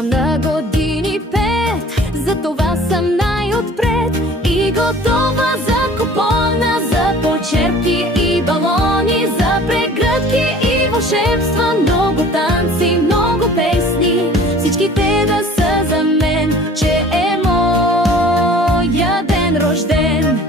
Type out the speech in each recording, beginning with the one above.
Ставам на години 5, затова съм най-отпред и готова за купона, за почерпи и балони, за прегръдки и вълшебства, много танци, много песни, всички те да са за мен, че е моя ден рожден.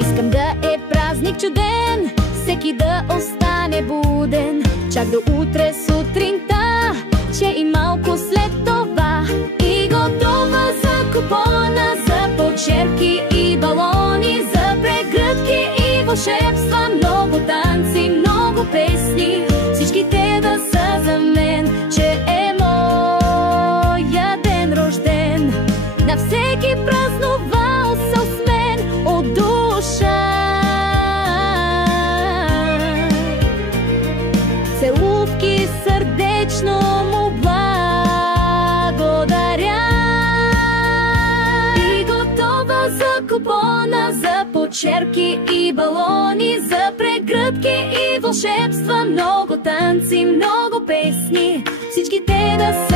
Искам да е празник чуден, всеки да остане буден, чак до утре сутринта, че и малко след това, и готова за купона, за почерпи и балони, за прегръдки и вълшебства, много танци, много песни, всички те да са за мен, че е моя ден рожден. На всеки празнувал с мен от душа, целувки сърдечно му благодаря. И готова за купона, за почерпи и балони, за прегръдки и вълшебства, много танци, много песни, всички те да са